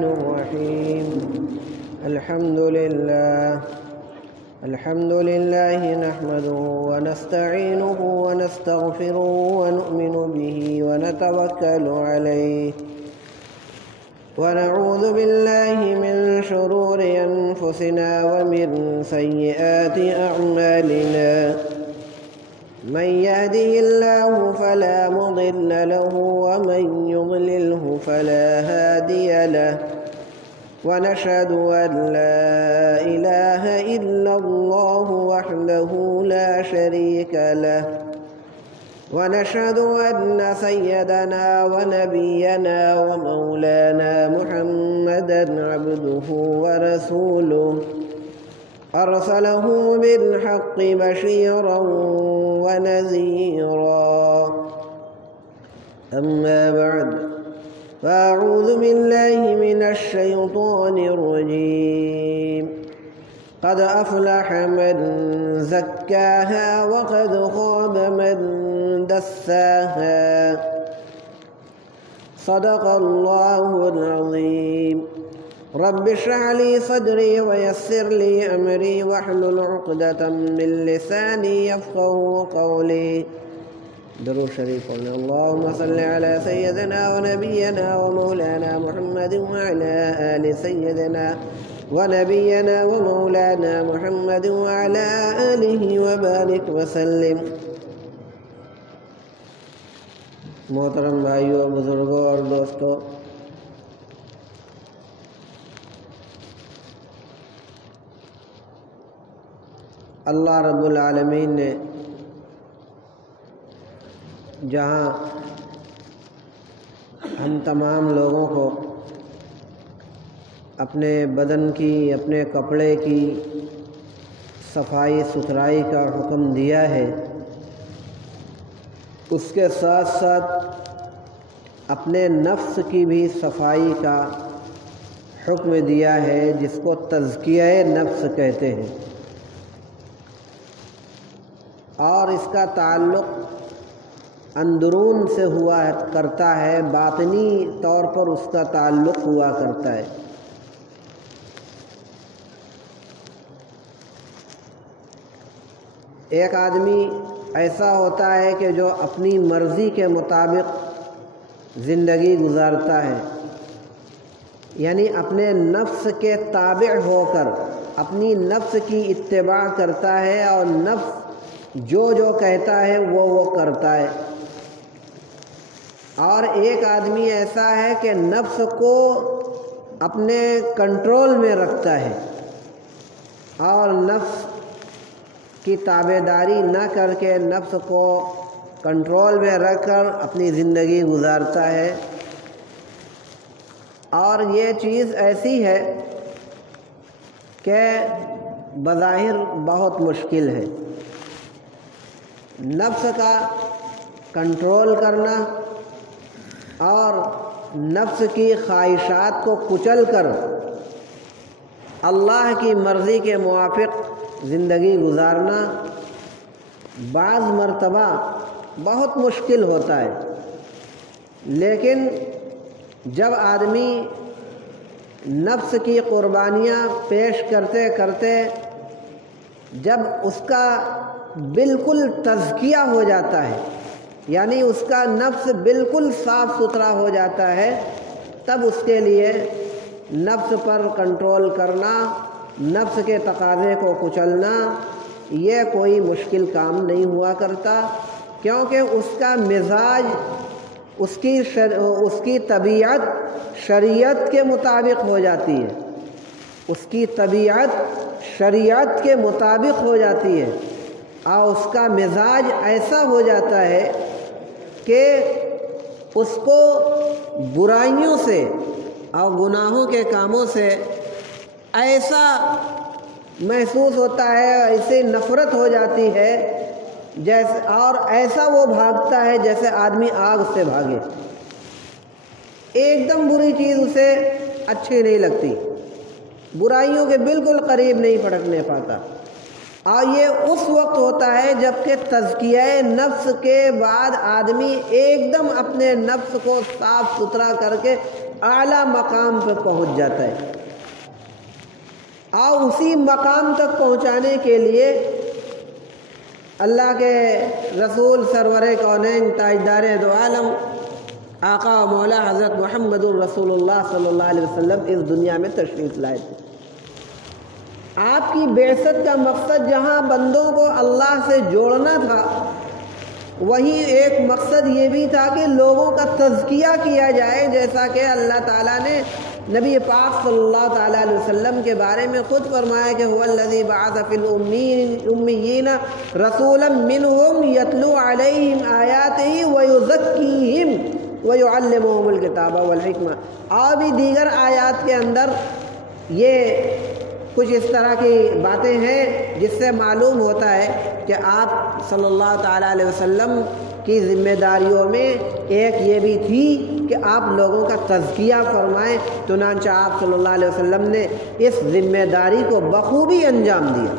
الرحمن الرحيم الحمد لله نحمده ونستعينه ونستغفره ونؤمن به ونتوكل عليه ونعوذ بالله من شرور أنفسنا ومن سيئات أعمالنا من يهده الله فلا مضل له ومن يضلله فلا هادي له ونشهد أن لا إله إلا الله وحده لا شريك له ونشهد أن سيدنا ونبينا ومولانا محمدا عبده ورسوله أرسله بالحق بشيرا ونذيرا أما بعد فأعوذ بالله من الشيطان الرجيم قد أفلح من زكاها وقد خاب من دساها صدق الله العظيم رب اشرح لي صدري ويسر لي أمري واحلل عقدة من لساني يفقهوا قولي درود شریف قلنا اللهم صل على سيدنا ونبينا ومولانا محمد وعلى آل سيدنا ونبينا ومولانا محمد وعلى آله وبارك وسلم۔ محترم بھائیوں، بزرگوں اور دوستوں، اللہ رب العالمین نے جہاں ہم تمام لوگوں کو اپنے بدن کی، اپنے کپڑے کی صفائی ستھرائی کا حکم دیا ہے، اس کے ساتھ ساتھ اپنے نفس کی بھی صفائی کا حکم دیا ہے، جس کو تزکیہ نفس کہتے ہیں، اور اس کا تعلق اندرون سے ہوا کرتا ہے، باطنی طور پر اس کا تعلق ہوا کرتا ہے۔ ایک آدمی ایسا ہوتا ہے کہ جو اپنی مرضی کے مطابق زندگی گزارتا ہے، یعنی اپنے نفس کے تابع ہو کر اپنی نفس کی اتباع کرتا ہے، اور نفس جو کہتا ہے وہ کرتا ہے۔ اور ایک آدمی ایسا ہے کہ نفس کو اپنے کنٹرول میں رکھتا ہے اور نفس کی تابعداری نہ کر کے نفس کو کنٹرول میں رکھ کر اپنی زندگی گزارتا ہے۔ اور یہ چیز ایسی ہے کہ بظاہر بہت مشکل ہے۔ نفس کا کنٹرول کرنا اور نفس کی خواہشات کو کچل کر اللہ کی مرضی کے موافق زندگی گزارنا بعض مرتبہ بہت مشکل ہوتا ہے، لیکن جب آدمی نفس کی قربانیاں پیش کرتے کرتے جب اس کا بالکل تزکیہ ہو جاتا ہے، یعنی اس کا نفس بالکل صاف ستھرا ہو جاتا ہے، تب اس کے لیے نفس پر کنٹرول کرنا، نفس کے تقاضے کو کچلنا، یہ کوئی مشکل کام نہیں ہوا کرتا، کیونکہ اس کا مزاج، اس کی طبیعت شریعت کے مطابق ہو جاتی ہے، اس کی طبیعت شریعت کے مطابق ہو جاتی ہے، اور اس کا مزاج ایسا ہو جاتا ہے کہ اس کو برائیوں سے اور گناہوں کے کاموں سے ایسا محسوس ہوتا ہے، ایسے نفرت ہو جاتی ہے جیسے، اور ایسا وہ بھاگتا ہے جیسے آدمی آگ سے بھاگے۔ ایک دم بری چیز اسے اچھی نہیں لگتی، برائیوں کے بالکل قریب نہیں پھٹکنے پاتا، اور یہ اس وقت ہوتا ہے جب کہ تزکیہ نفس کے بعد آدمی ایک دم اپنے نفس کو صاف ستھرا کر کے اعلیٰ مقام پر پہنچ جاتا ہے، اور اسی مقام تک پہنچانے کے لیے اللہ کے رسول سرور کونین تاجدار دو عالم آقا و مولا حضرت محمد الرسول اللہ صلی اللہ علیہ وسلم اس دنیا میں تشریف لائے تھے۔ آپ کی بعثت کا مقصد جہاں بندوں کو اللہ سے جوڑنا تھا، وہیں ایک مقصد یہ بھی تھا کہ لوگوں کا تزکیہ کیا جائے، جیسا کہ اللہ تعالیٰ نے نبی پاک صلی اللہ تعالیٰ علیہ وسلم کے بارے میں خود فرمایا کہ هو الذی بعث فی الامیین رسولا منہم یتلو علیہم آیاتہ ویزکیہم ویعلمہم الکتاب والحکمہ۔ اور بھی دیگر آیات کے اندر یہ کچھ اس طرح کی باتیں ہیں جس سے معلوم ہوتا ہے کہ آپ صلی اللہ تعالیٰ علیہ وسلم کی ذمہ داریوں میں ایک یہ بھی تھی کہ آپ لوگوں کا تزکیہ فرمائیں۔ چنانچہ آپ صلی اللہ علیہ وسلم نے اس ذمہ داری کو بخوبی انجام دیا،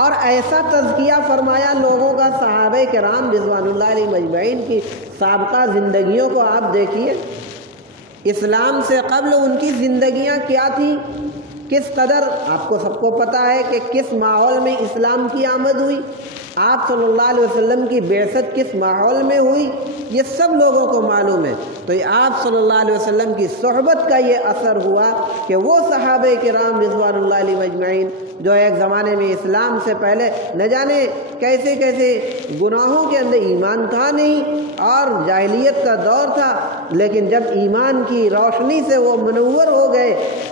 اور ایسا تزکیہ فرمایا لوگوں کا۔ صحابہ کرام رضوان اللہ علیہ مجمعین کی سابقہ زندگیوں کو آپ دیکھیے، اسلام سے قبل ان کی زندگیاں کیا تھیں، کس قدر آپ کو سب کو پتہ ہے کہ کس ماحول میں اسلام کی آمد ہوئی، آپ صلی اللہ علیہ وسلم کی بعثت کس ماحول میں ہوئی، یہ سب لوگوں کو معلوم ہے۔ تو آپ صلی اللہ علیہ وسلم کی صحبت کا یہ اثر ہوا کہ وہ صحابہ کرام رضوان اللہ علیہ مجمعین جو ایک زمانے میں اسلام سے پہلے نہ جانے کیسے کیسے گناہوں کے اندر ایمان تھا نہیں اور جاہلیت کا دور تھا، لیکن جب ایمان کی روشنی سے وہ منور ہو گئے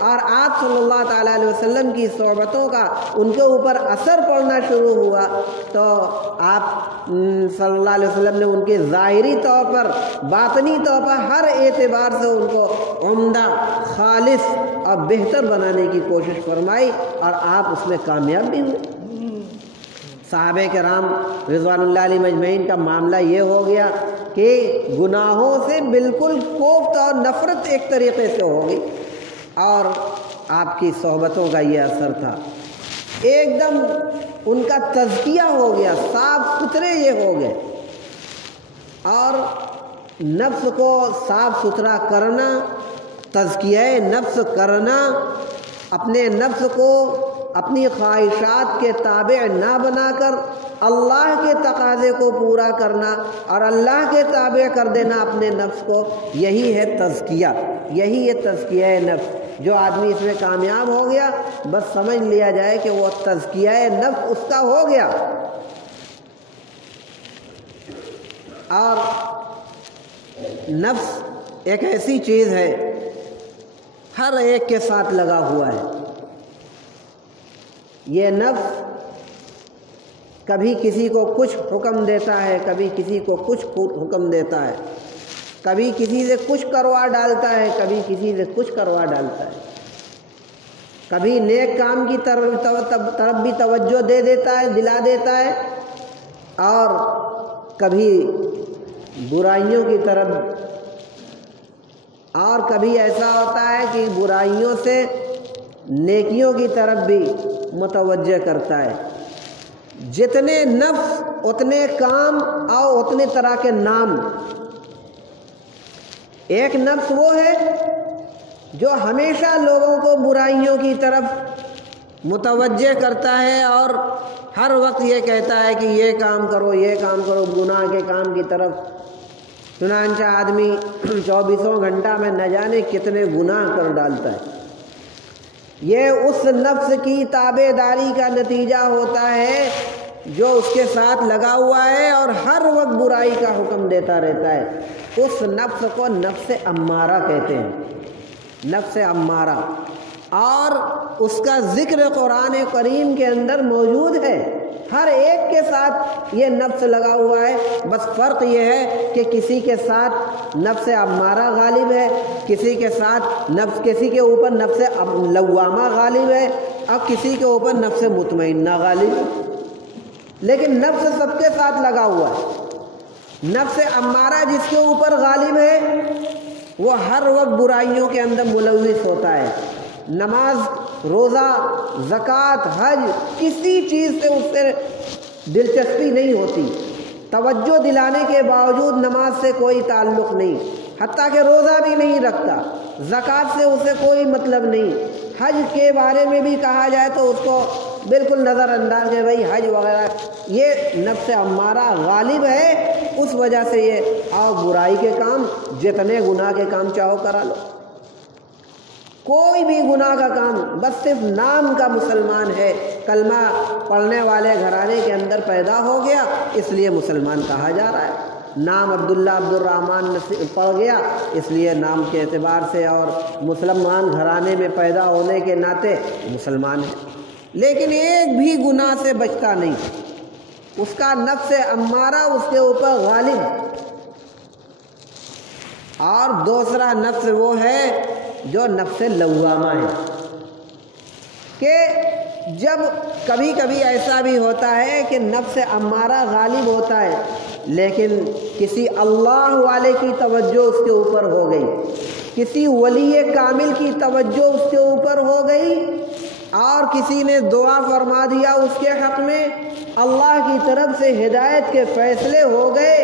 اور آپ صلی اللہ تعالیٰ علیہ وسلم کی صحبتوں کا ان کے اوپر اثر پڑنا شروع ہوا، تو آپ صلی اللہ علیہ وسلم نے ان کے ظاہری طور پر باطنی طور پر ہر اعتبار سے ان کو عمدہ، خالص اور بہتر بنانے کی کوشش فرمائی، اور آپ اس میں کامیاب بھی ہوئے۔ صحابہ کرام رضوان اللہ علیہ مجمعین کا معاملہ یہ ہو گیا کہ گناہوں سے بالکل کوفت اور نفرت ایک طریقے سے ہو گئی، اور آپ کی صحبتوں کا یہ اثر تھا، ایک دم ان کا تزکیہ ہو گیا، صاف ستھرے یہ ہو گئے۔ اور نفس کو صاف ستھرا کرنا، تزکیہ نفس کرنا، اپنے نفس کو اپنی خواہشات کے تابع نہ بنا کر اللہ کے تقاضے کو پورا کرنا اور اللہ کے تابع کر دینا اپنے نفس کو، یہی ہے تزکیہ، یہی ہے تزکیہ نفس۔ جو آدمی اس میں کامیاب ہو گیا، بس سمجھ لیا جائے کہ وہ تزکیہ نفس اس کا ہو گیا۔ اور نفس ایک ایسی چیز ہے ہر ایک کے ساتھ لگا ہوا ہے۔ یہ نفس کبھی کسی کو کچھ حکم دیتا ہے، کبھی کسی کو کچھ حکم دیتا ہے، کبھی کسی سے کچھ کروا ڈالتا ہے، کبھی کسی سے کچھ کروا ڈالتا ہے، کبھی نیک کام کی طرف بھی توجہ دے دیتا ہے، دلا دیتا ہے، اور کبھی برائیوں کی طرف، اور کبھی ایسا ہوتا ہے کہ برائیوں سے نیکیوں کی طرف بھی متوجہ کرتا ہے۔ جتنے نفس اتنے کام اور اتنے طرح کے نام۔ ایک نفس وہ ہے جو ہمیشہ لوگوں کو برائیوں کی طرف متوجہ کرتا ہے اور ہر وقت یہ کہتا ہے کہ یہ کام کرو، یہ کام کرو، گناہ کے کام کی طرف۔ چنانچہ آدمی 24 گھنٹہ میں نہ جانے کتنے گناہ کر ڈالتا ہے۔ یہ اس نفس کی تابع داری کا نتیجہ ہوتا ہے جو اس کے ساتھ لگا ہوا ہے اور ہر وقت برائی کا حکم دیتا رہتا ہے۔ اس نفس کو نفس امارہ کہتے ہیں، نفس امارہ، اور اس کا ذکر قرآن کریم کے اندر موجود ہے۔ ہر ایک کے ساتھ یہ نفس لگا ہوا ہے، بس فرق یہ ہے کہ کسی کے ساتھ نفس امارہ غالب ہے، کسی کے ساتھ کسی کے اوپر نفس لوامہ غالب ہے، اور کسی کے اوپر نفس مطمئنہ غالب ہے، لیکن نفس سب کے ساتھ لگا ہوا ہے۔ نفس امارہ جس کے اوپر غالب ہے وہ ہر وقت برائیوں کے اندر ملوث ہوتا ہے۔ نماز، روزہ، زکوٰۃ، حج، کسی چیز سے اس سے دلچسپی نہیں ہوتی، توجہ دلانے کے باوجود نماز سے کوئی تعلق نہیں، حتیٰ کہ روزہ بھی نہیں رکھتا، زکوٰۃ سے اسے کوئی مطلب نہیں، حج کے بارے میں بھی کہا جائے تو اس کو بالکل نظر انداز ہے، بھائی حج وغیرہ، یہ نفس امارہ غالب ہے، اس وجہ سے یہ آؤ برائی کے کام، جتنے گناہ کے کام چاہو کرا لو، کوئی بھی گناہ کا کام، بس صرف نام کا مسلمان ہے، کلمہ پڑھنے والے گھرانے کے اندر پیدا ہو گیا اس لیے مسلمان کہا جا رہا ہے، نام عبداللہ عبد الرحمن پڑ گیا اس لیے نام کے اعتبار سے اور مسلمان گھرانے میں پیدا ہونے کے ناطے مسلمان ہے، لیکن ایک بھی گناہ سے بچتا نہیں، اس کا نفس امارہ اس کے اوپر غالب، اور دوسرا نفس وہ ہے جو نفس لوامہ ہے، کہ جب کبھی کبھی ایسا بھی ہوتا ہے کہ نفس امارہ غالب ہوتا ہے لیکن کسی اللہ والے کی توجہ اس کے اوپر ہو گئی، کسی ولی کامل کی توجہ اس کے اوپر ہو گئی، اور کسی نے دعا فرما دیا اس کے حق میں، اللہ کی طرف سے ہدایت کے فیصلے ہو گئے،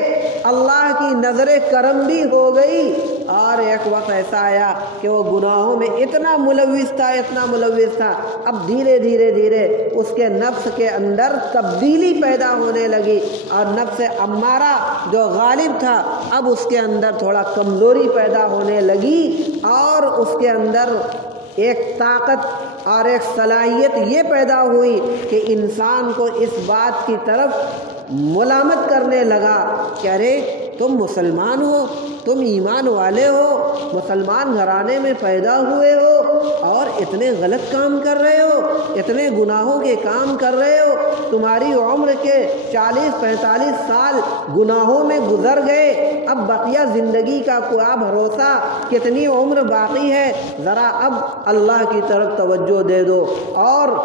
اللہ کی نظر کرم بھی ہو گئی، اور ایک وقت ایسا آیا کہ وہ گناہوں میں اتنا ملوث تھا، اب دھیرے دھیرے اس کے نفس کے اندر تبدیلی پیدا ہونے لگی، اور نفس امارہ جو غالب تھا اب اس کے اندر تھوڑا کمزوری پیدا ہونے لگی، اور اس کے اندر ایک طاقت اور ایک صلاحیت یہ پیدا ہوئی کہ انسان کو اس بات کی طرف ملامت کرنے لگا کہ ارے تم مسلمان ہو، تم ایمان والے ہو، مسلمان گھرانے میں پیدا ہوئے ہو اور اتنے غلط کام کر رہے ہو، اتنے گناہوں کے کام کر رہے ہو، تمہاری عمر کے 40-45 سال گناہوں میں گزر گئے، اب بقیہ زندگی کا کیا بھروسہ، کتنی عمر باقی ہے، ذرا اب اللہ کی طرف توجہ دے دو اور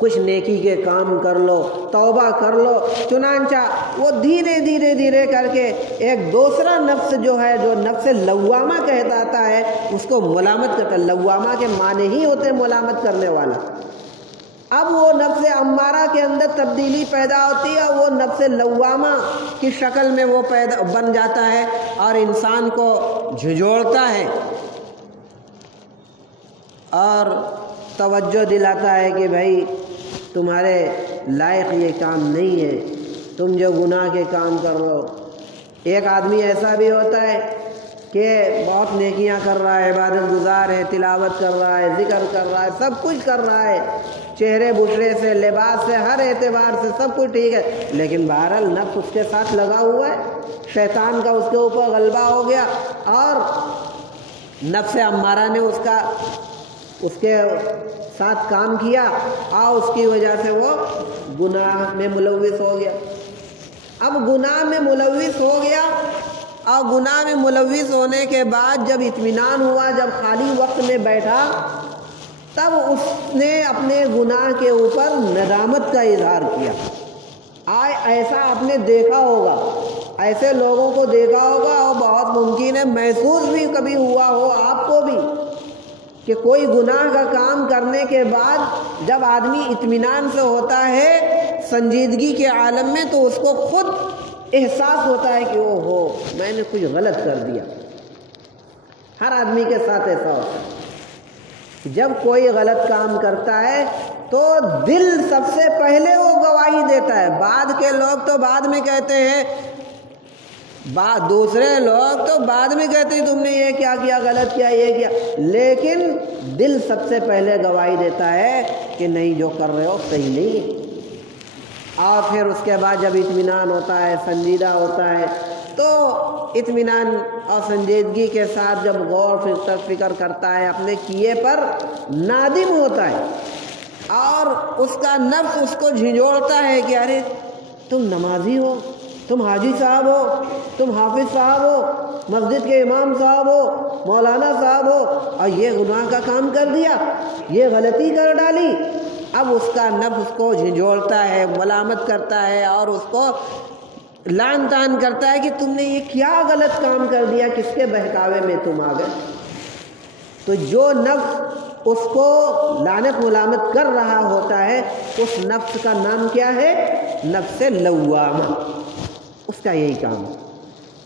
کچھ نیکی کے کام کر لو، توبہ کر لو۔ چنانچہ وہ دھیرے کر کے ایک دوسرا نفس جو ہے، جو نفس لوامہ کہتا ہے، اس کو ملامت کرتا ہے۔ لوامہ کے معنی ہی ہوتے ملامت کرنے والا۔ اب وہ نفس امارہ کے اندر تبدیلی پیدا ہوتی ہے، وہ نفس لوامہ کی شکل میں وہ بن جاتا ہے اور انسان کو جھنجھوڑتا ہے اور توجہ دلاتا ہے کہ بھائی تمہارے لائق یہ کام نہیں ہے، تم جو گناہ کے کام کر رہے ہو۔ ایک آدمی ایسا بھی ہوتا ہے کہ بہت نیکیاں کر رہا ہے، عبادت گزار ہے، تلاوت کر رہا ہے، ذکر کر رہا ہے، سب کچھ کر رہا ہے، چہرے بشرے سے، لباس سے، ہر اعتبار سے سب کچھ ٹھیک ہے، لیکن بہرحال نفس اس کے ساتھ لگا ہوا ہے، شیطان کا اس کے اوپر غلبہ ہو گیا اور نفس امارہ نے اس کے ساتھ کام کیا اور اس کی وجہ سے وہ گناہ میں ملوث ہو گیا۔ اب گناہ میں ملوث ہو گیا اور گناہ میں ملوث ہونے کے بعد جب اطمینان ہوا، جب خالی وقت میں بیٹھا، تب اس نے اپنے گناہ کے اوپر ندامت کا اظہار کیا۔ ایسا آپ نے دیکھا ہوگا، ایسے لوگوں کو دیکھا ہوگا اور بہت ممکن ہے محسوس بھی کبھی ہوا ہو آپ کو بھی کہ کوئی گناہ کا کام کرنے کے بعد جب آدمی اطمینان سے ہوتا ہے سنجیدگی کے عالم میں تو اس کو خود احساس ہوتا ہے کہ او ہو میں نے کچھ غلط کر دیا۔ ہر آدمی کے ساتھ ایسا ہوتا ہے، جب کوئی غلط کام کرتا ہے تو دل سب سے پہلے وہ گواہی دیتا ہے، بعد کے لوگ تو بعد میں کہتے ہیں، دوسرے لوگ تو بعد میں کہتے ہیں تم نے یہ کیا غلط کیا، یہ کیا، لیکن دل سب سے پہلے گواہی دیتا ہے کہ نہیں جو کر رہے ہو صحیح نہیں ہے۔ اور پھر اس کے بعد جب اطمینان ہوتا ہے، سنجیدہ ہوتا ہے، تو اطمینان اور سنجیدگی کے ساتھ جب غور فکر کرتا ہے، اپنے کیے پر نادم ہوتا ہے اور اس کا نفس اس کو جھنجھوڑتا ہے کہ ارے تم نمازی ہو، تم حاجی صاحب ہو، تم حافظ صاحب ہو، مسجد کے امام صاحب ہو، مولانا صاحب ہو، اور یہ گناہ کا کام کر دیا، یہ غلطی کر ڈالی۔ اب اس کا نفس اس کو جھنجھوڑتا ہے، ملامت کرتا ہے اور اس کو لعن طعن کرتا ہے کہ تم نے یہ کیا غلط کام کر دیا، کس کے بہکاوے میں تم آ گئے۔ تو جو نفس اس کو لعنت ملامت کر رہا ہوتا ہے، اس نفس کا نام کیا ہے؟ نفس لوامہ، اس کا یہی کام ہے۔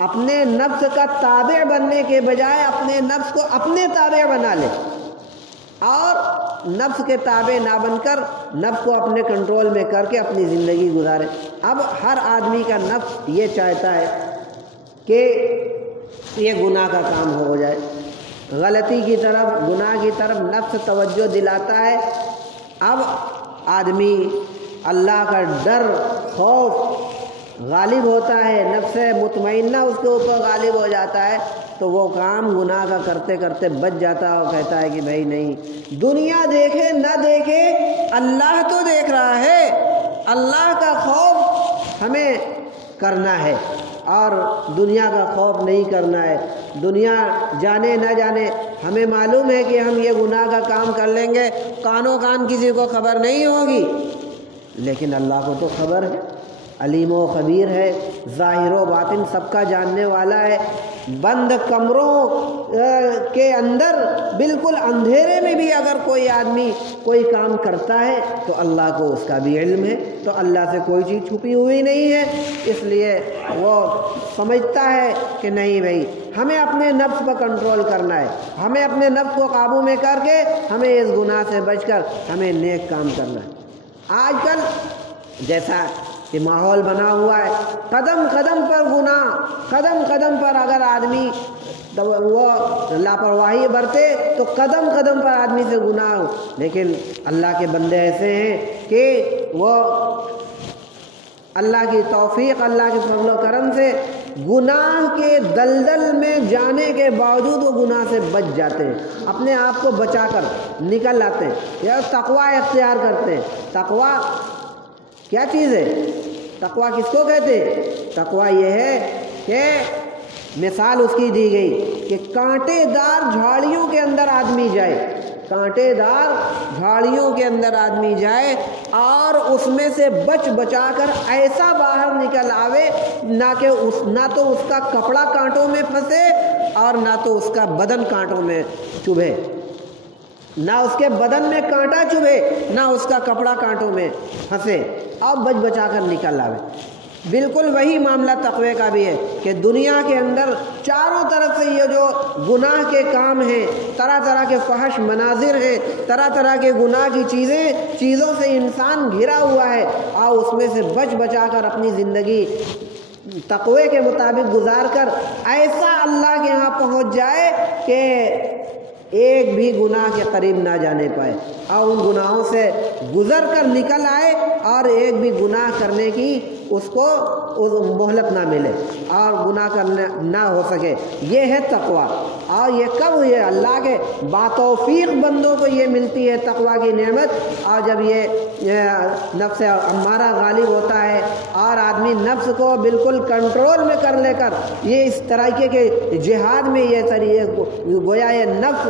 اپنے نفس کا تابع بننے کے بجائے اپنے نفس کو اپنے تابع بنا لے اور نفس کے تابع نہ بن کر نفس کو اپنے کنٹرول میں کر کے اپنی زندگی گزارے۔ اب ہر آدمی کا نفس یہ چاہتا ہے کہ یہ گناہ کا کام ہو جائے، غلطی کی طرف، گناہ کی طرف نفس توجہ دلاتا ہے۔ اب آدمی اللہ کا ڈر، خوف غالب ہوتا ہے، نفس مطمئنہ اس کے اوپر غالب ہو جاتا ہے، تو وہ کام گناہ کا کرتے کرتے بچ جاتا ہے اور کہتا ہے کہ بھائی نہیں، دنیا دیکھے نہ دیکھے اللہ تو دیکھ رہا ہے، اللہ کا خوف ہمیں کرنا ہے اور دنیا کا خوف نہیں کرنا ہے۔ دنیا جانے نہ جانے، ہمیں معلوم ہے کہ ہم یہ گناہ کا کام کر لیں گے، کانوں کان کسی کو خبر نہیں ہوگی، لیکن اللہ کو تو خبر ہے، علیم و خبیر ہے، ظاہر و باطن سب کا جاننے والا ہے۔ بند کمروں کے اندر بالکل اندھیرے میں بھی اگر کوئی آدمی کوئی کام کرتا ہے تو اللہ کو اس کا بھی علم ہے، تو اللہ سے کوئی چیز چھپی ہوئی نہیں ہے، اس لیے وہ سمجھتا ہے کہ نہیں بھائی ہمیں اپنے نفس پر کنٹرول کرنا ہے، ہمیں اپنے نفس کو قابو میں کر کے ہمیں اس گناہ سے بچ کر ہمیں نیک کام کرنا ہے۔ آج کل جیسا کہ ماحول بنا ہوا ہے، قدم قدم پر گناہ، قدم قدم پر اگر آدمی وہ لاپرواہی برتے تو قدم قدم پر آدمی سے گناہ ہو، لیکن اللہ کے بندے ایسے ہیں کہ وہ اللہ کی توفیق، اللہ کے فضل و کرم سے گناہ کے دلدل میں جانے کے باوجود وہ گناہ سے بچ جاتے ہیں، اپنے آپ کو بچا کر نکل آتے ہیں یا تقوی اختیار کرتے ہیں۔ تقوی کیا چیز ہے؟ تقوی کس کو کہتے ہیں؟ تقوی یہ ہے کہ مثال اس کی دی گئی کہ کانٹے دار جھاڑیوں کے اندر آدمی جائے، کانٹے دار جھاڑیوں کے اندر آدمی جائے اور اس میں سے بچ بچا کر ایسا باہر نکل آوے نہ تو اس کا کپڑا کانٹوں میں پھنسے اور نہ تو اس کا بدن کانٹوں میں چبھے، نہ اس کے بدن میں کانٹا چبھے نہ اس کا کپڑا کانٹوں میں پھنسے اور بچ بچا کر نکل آوے۔ بالکل وہی معاملہ تقوی کا بھی ہے کہ دنیا کے اندر چاروں طرف سے یہ جو گناہ کے کام ہیں، طرح طرح کے فحش مناظر ہیں، طرح طرح کے گناہ کی چیزوں سے انسان گھرا ہوا ہے، اور اس میں سے بچ بچا کر اپنی زندگی تقوی کے مطابق گزار کر ایسا اللہ کے ہاں پہنچ جائے کہ ایک بھی گناہ کے قریب نہ جانے پائے اور ان گناہوں سے گزر کر نکل آئے اور ایک بھی گناہ کرنے کی اس کو مہلت نہ ملے اور گناہ کرنا نہ ہو سکے۔ یہ ہے تقوی، اور یہ کب ہوئی؟ اللہ کے باتوفیق بندوں کو یہ ملتی ہے تقوی کی نعمت، اور جب یہ نفس امارہ غالب ہوتا ہے اور آدمی نفس کو بالکل کنٹرول میں کر لے کر یہ اس طریقے کے جہاد میں گویا یہ نفس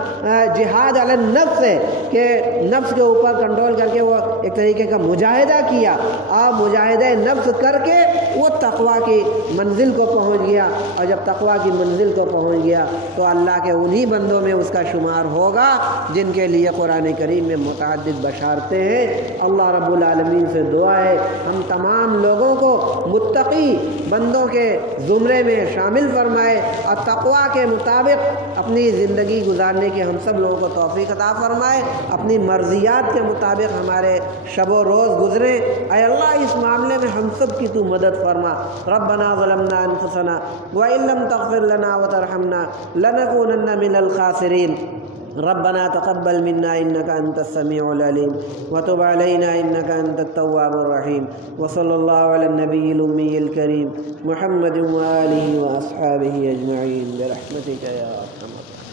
جہاد علی النفس ہے کہ نفس کے اوپر کنٹرول کر کے وہ ایک طریقے کا مجاہدہ کیا اور مجاہدہ نفس کر کے وہ تقوی کی منزل کو پہنچ گیا، اور جب تقوی کی منزل کو پہنچ گیا تو اللہ کے انہی بندوں میں اس کا شمار ہوگا جن کے لیے قرآن کریم میں متعدد بشارتیں ہیں۔ اللہ رب العالمین سے دعا ہے ہم تمام لوگوں کو متقی بندوں کے زمرے میں شامل فرمائے اور تقوی کے مطابق اپنی زندگی گزارنے کی ہم سب لوگوں کو توفیق عطا فرمائے، اپنی مرضیات کے مطابق ہمارے شب و روز گزرے۔ اے اللہ اس معاملے میں ہم سب کی تو مدد فرما۔ ربنا ظلمنا انفسنا وان لم تغفر لنا وترحمنا لنكونن من الخاسرين۔ ربنا تقبل منا انك انت السميع العليم وتب علينا انك انت التواب الرحيم، وصلى الله على النبي الامي الكريم محمد وآله واصحابه اجمعين برحمتك يا ارحم الراحمين۔